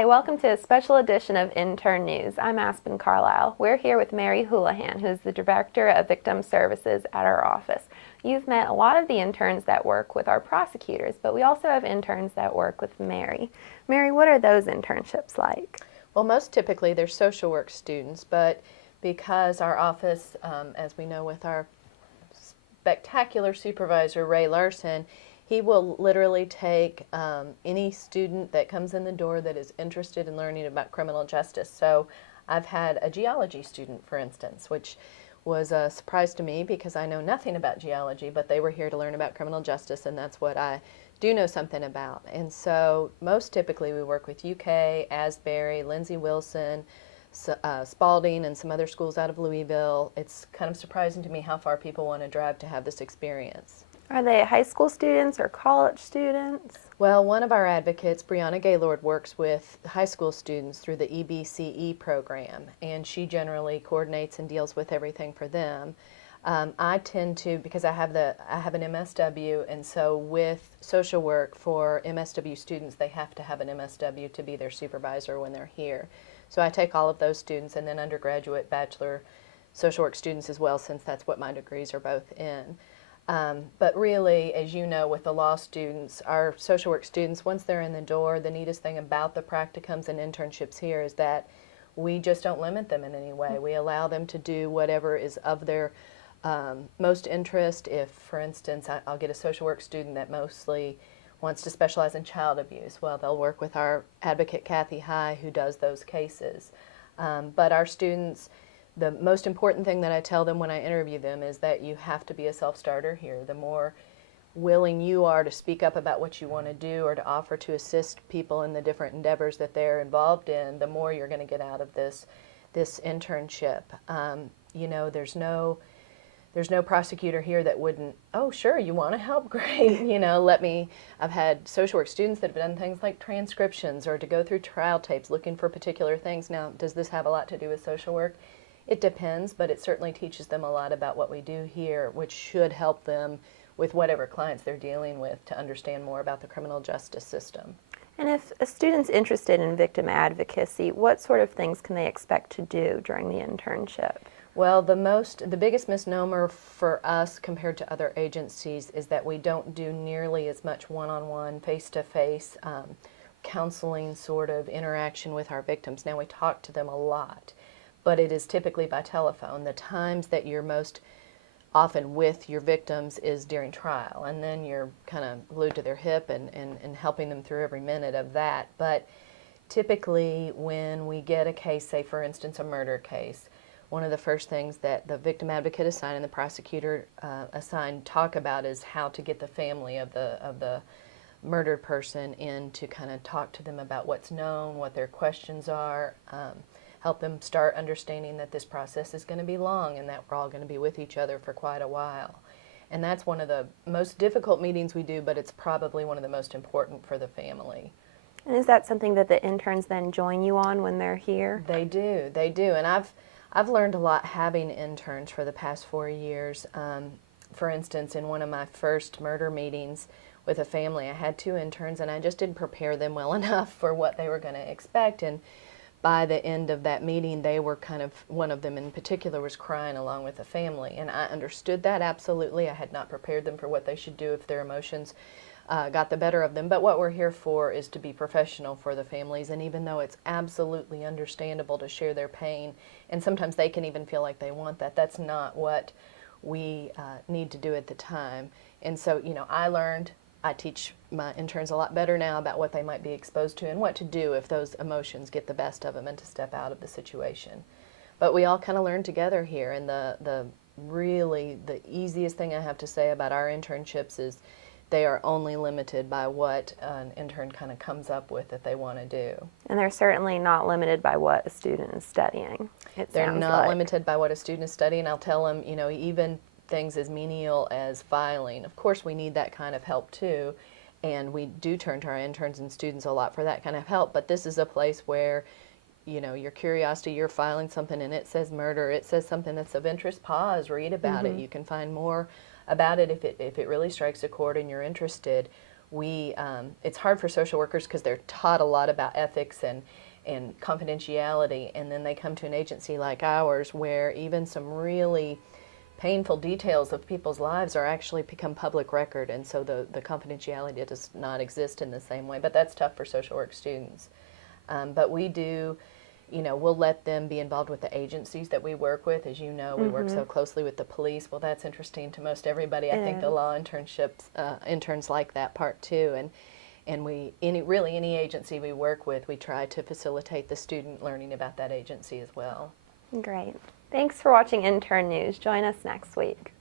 Hi, welcome to a special edition of Intern News. I'm Aspen Carlisle. We're here with Mary Houlihan, who's the Director of Victim Services at our office. You've met a lot of the interns that work with our prosecutors, but we also have interns that work with Mary. Mary, what are those internships like? Well, most typically they're social work students, but because our office, as we know with our spectacular supervisor, Ray Larson, he will literally take any student that comes in the door that is interested in learning about criminal justice. So I've had a geology student, for instance, which was a surprise to me because I know nothing about geology, but they were here to learn about criminal justice, and that's what I do know something about. And so most typically we work with UK, Asbury, Lindsey Wilson, Spalding, and some other schools out of Louisville. It's kind of surprising to me how far people want to drive to have this experience. Are they high school students or college students? Well, one of our advocates, Brianna Gaylord, works with high school students through the EBCE program, and she generally coordinates and deals with everything for them. I tend to, because I have an MSW, and so with social work for MSW students, they have to have an MSW to be their supervisor when they're here. So I take all of those students, and then undergraduate bachelor social work students as well, since that's what my degrees are both in. But really, as you know, with the law students, our social work students, once they're in the door, the neatest thing about the practicums and internships here is that we just don't limit them in any way. We allow them to do whatever is of their most interest. If, for instance, I'll get a social work student that mostly wants to specialize in child abuse, well, they'll work with our advocate, Kathy High, who does those cases. But our students, the most important thing that I tell them when I interview them is that you have to be a self-starter here. The more willing you are to speak up about what you want to do or to offer to assist people in the different endeavors that they're involved in, the more you're going to get out of this internship. You know, there's no prosecutor here that wouldn't, oh, sure, you want to help? Great. You know, I've had social work students that have done things like transcriptions or to go through trial tapes looking for particular things. Now, does this have a lot to do with social work? It depends, but it certainly teaches them a lot about what we do here, which should help them with whatever clients they're dealing with to understand more about the criminal justice system. And if a student's interested in victim advocacy, what sort of things can they expect to do during the internship? Well, the biggest misnomer for us compared to other agencies is that we don't do nearly as much one-on-one, face-to-face counseling sort of interaction with our victims. Now, we talk to them a lot, but it is typically by telephone. The times that you're most often with your victims is during trial, and then you're kind of glued to their hip and helping them through every minute of that. But typically when we get a case, say for instance a murder case, one of the first things that the victim advocate assigned and the prosecutor assigned talk about is how to get the family of the murdered person in to kind of talk to them about what's known, what their questions are, help them start understanding that this process is going to be long and that we're all going to be with each other for quite a while. And that's one of the most difficult meetings we do, but it's probably one of the most important for the family. And is that something that the interns then join you on when they're here? They do, and I've learned a lot having interns for the past 4 years. For instance, in one of my first murder meetings with a family, I had 2 interns and I just didn't prepare them well enough for what they were going to expect. And by the end of that meeting, they were one of them in particular was crying along with the family. And I understood that absolutely. I had not prepared them for what they should do if their emotions got the better of them. But what we're here for is to be professional for the families. And even though it's absolutely understandable to share their pain, and sometimes they can even feel like they want that, that's not what we need to do at the time. And so, you know, I teach my interns a lot better now about what they might be exposed to and what to do if those emotions get the best of them and to step out of the situation. But we all kind of learn together here, and really the easiest thing I have to say about our internships is they are only limited by what an intern kind of comes up with that they want to do. And they're certainly not limited by what a student is studying. They're not limited by what a student is studying. I'll tell them, you know, even things as menial as filing. Of course, we need that kind of help too, and we do turn to our interns and students a lot for that kind of help, but this is a place where, you know, your curiosity, you're filing something and it says murder, it says something that's of interest, pause, read about it. You can find more about it if it really strikes a chord and you're interested. it's hard for social workers because they're taught a lot about ethics and confidentiality, and then they come to an agency like ours where even some really painful details of people's lives are actually become public record, and so the confidentiality does not exist in the same way. But that's tough for social work students. But we do, we'll let them be involved with the agencies that we work with. As you know, we work so closely with the police. Well, that's interesting to most everybody. I think the law interns like that part too. And any agency we work with, we try to facilitate the student learning about that agency as well. Great. Thanks for watching Intern News. Join us next week.